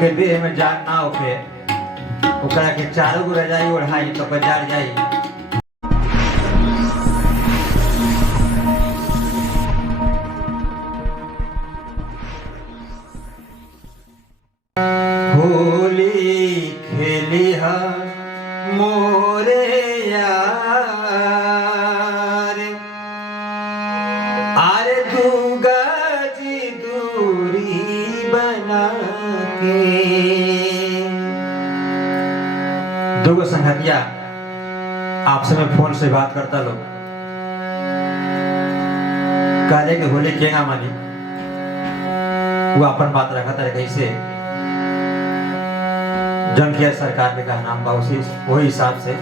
के देह में जान ना होके ओकरा के चारों गो रजाई ओढ़ाई तो बजार जाई। होली खेली हा मोरे यार, आरे दूगा जी दूरी बना के। दूगो संगतिया आपसे मैं फोन से बात करता लोग कहले कि होली केगा मानी वो अपन बात रखा था कैसे जन किया सरकार ने कहा नाम का वही हिसाब से।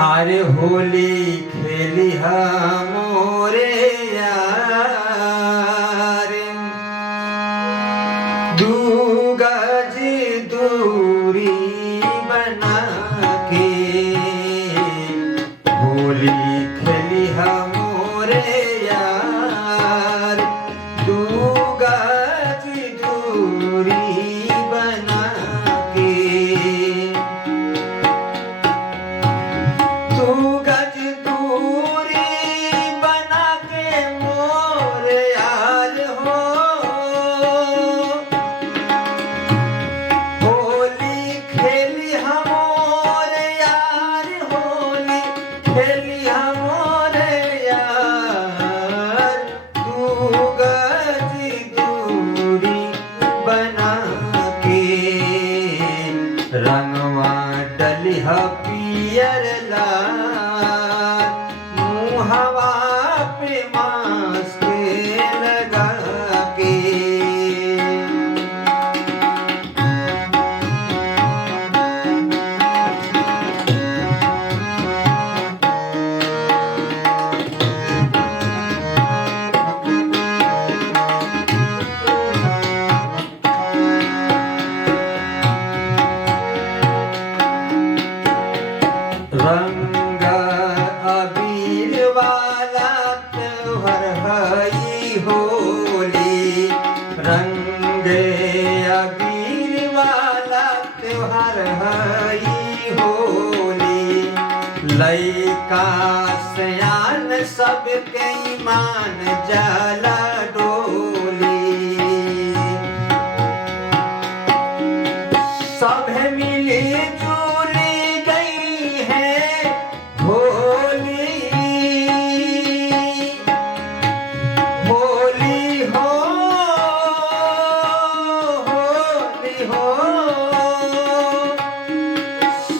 अरे होली खेली मोरे यार, दूगा जी दूरी बना के। होली खेली मोरे यार, दूगा जी दूरी बना के। तू गज दूरी बना के मोर यार हो, होली खेली मोर यार, होली खेली मोर यार, तू गज दूरी बना के। रंगवा डलिहा पियर लाल, मुहवा पे मास्क लगा के। रंग अबीर वाला त्योहार हई होली, रंग अबीर वाला त्योहार हई होली। लइका सयान सबके ईमान जाला डोली, सभे मिली जुली गई है होली। होली हो होली हो,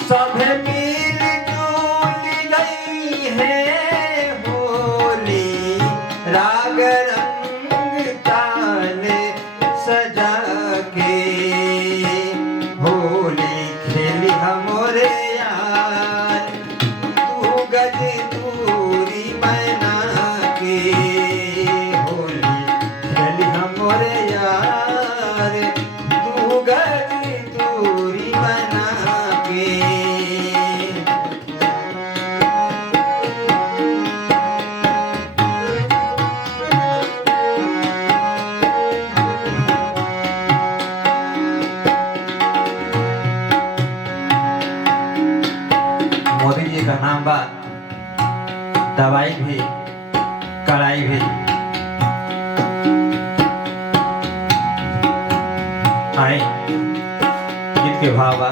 सभे मिल जुल गई है होली। राग रंग ताल सजा के, होली खेली मोरे यार, तू गज दूरी बना के। होली खेली मोरे यार, तू गज दूरी बना के। मोदी जी का नाम बा, दवाई भी कड़ाई भी। आए गीत के भाव बा,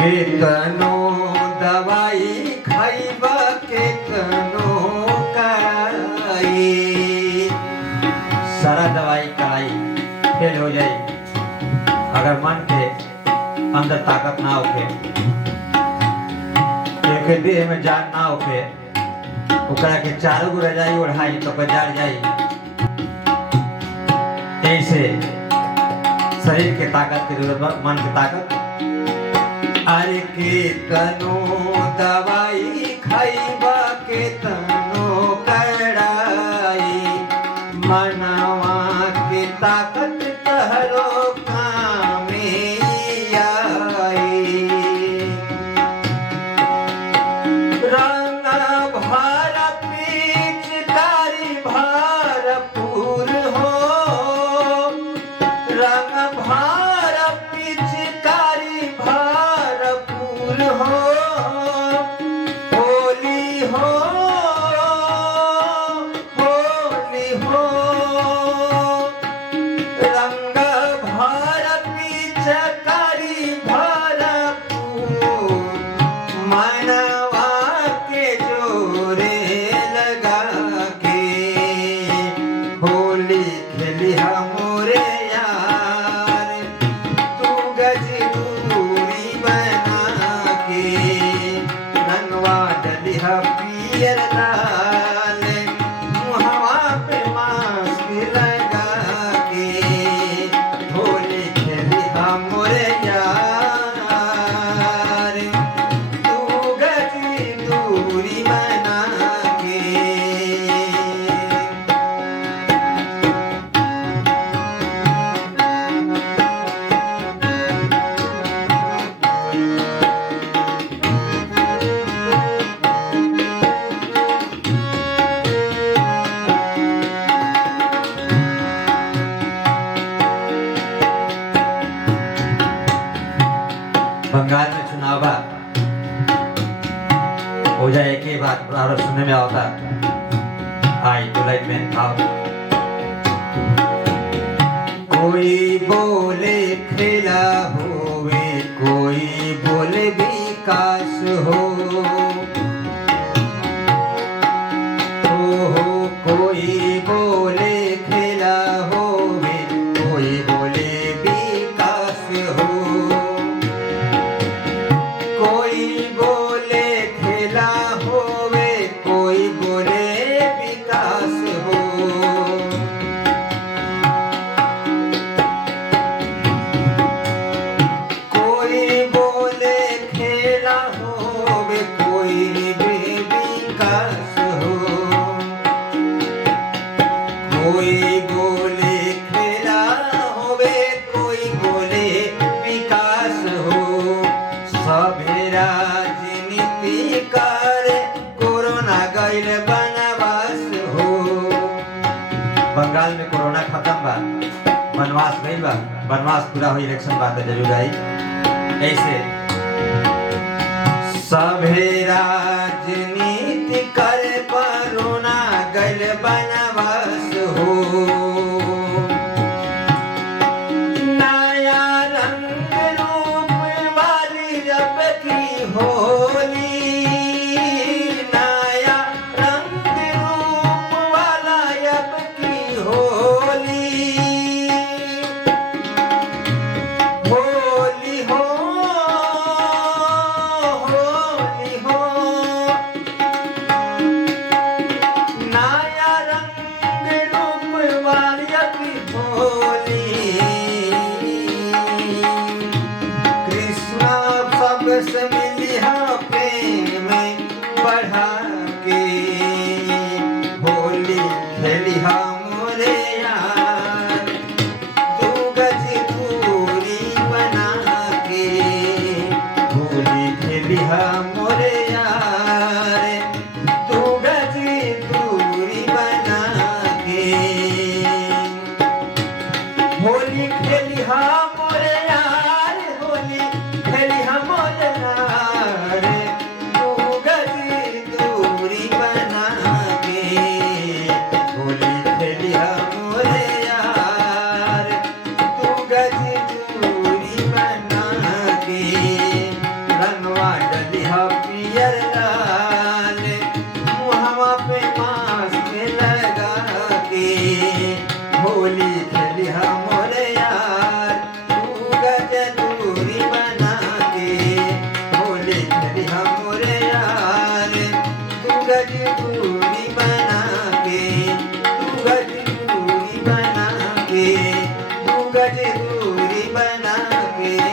केतनो दवाई खाइबा केतनो कड़ाई, सारा दवाई कड़ाई फेल हो जाए अगर मन के अंदर ताकत ना होके, के देह में जान ना होके ओकरा के चारों गो रजाई ओढ़ाई तो बजार जाई। ऐसे शरीर के ताकत की जरूरत, मन की ताकत। अरे केतनो दवाई खाइबा केतनो कड़ाई, मनवा के ताकत तहरो कामे आई। रंग भार पिचकारी भरपूर हो, रंग भार पिचकारी भरपूर हो, होली हो, होली हो। रंग भार पिचकारी भरपूर, मनवा के जोरे लगा के होली खेली हमरे यार। तू गज दूरी बना के रंगवा डलिहा पियर लाल, मुहवा पे मास्क लगा के होली खेली हमरे यार। तू गज दूरी बना के। बंगाल में चुनाव हो जाए एक ही बात और सुनने में आता। आई तो लाइट में आओ। कोई बोले खेला होवे, कोई बोले विकास हो, कोई बोले खेला होवे, कोई बोले विकास हो। कोई बोले खेला होवे, कोई बोले विकास हो। कोई बोले खेला होवे, कोई विकास हो। कोई बोले खेला होवे, कोई बोले विकास हो। सभे राजनीति करे कोरोना गइल बनवास हो। बंगाल में कोरोना खत्म बा, बनवास गइल बा, बनवास पूरा हो इलेक्शन बात जरूर आई। ऐसे सभे राजनीति करे कोरोना गइल बनवास हो। नया रंग रूप वाली रब की होली, नया रंग रूप वाला रब की होली। होली हो, होली हो। नया रंग रूप वाली रब की होली। कृष्णा सबसे मिलिहा प्रेम बढ़ा के होली खेलिहा मोरे यार। तू गज दूरी बना के होली खेलिहा मोरे यार। तू गज दूरी बना के होली खेलिहा मोरे यार। होली खेलिहा मोरे यार। तू गज दूरी बना के होली खेलिहा मोरे यार। तू गज दूरी बना के रंगवा डलिहा पियर लाल, मुहवा पे मास्क लगा के होली खेलिहा मोरे यार। तू गज दूरी बना के होली खेलिहा मोरे यार। तू गज दूरी बना के, तू गज दूरी बना के, तू गज दूरी बना के।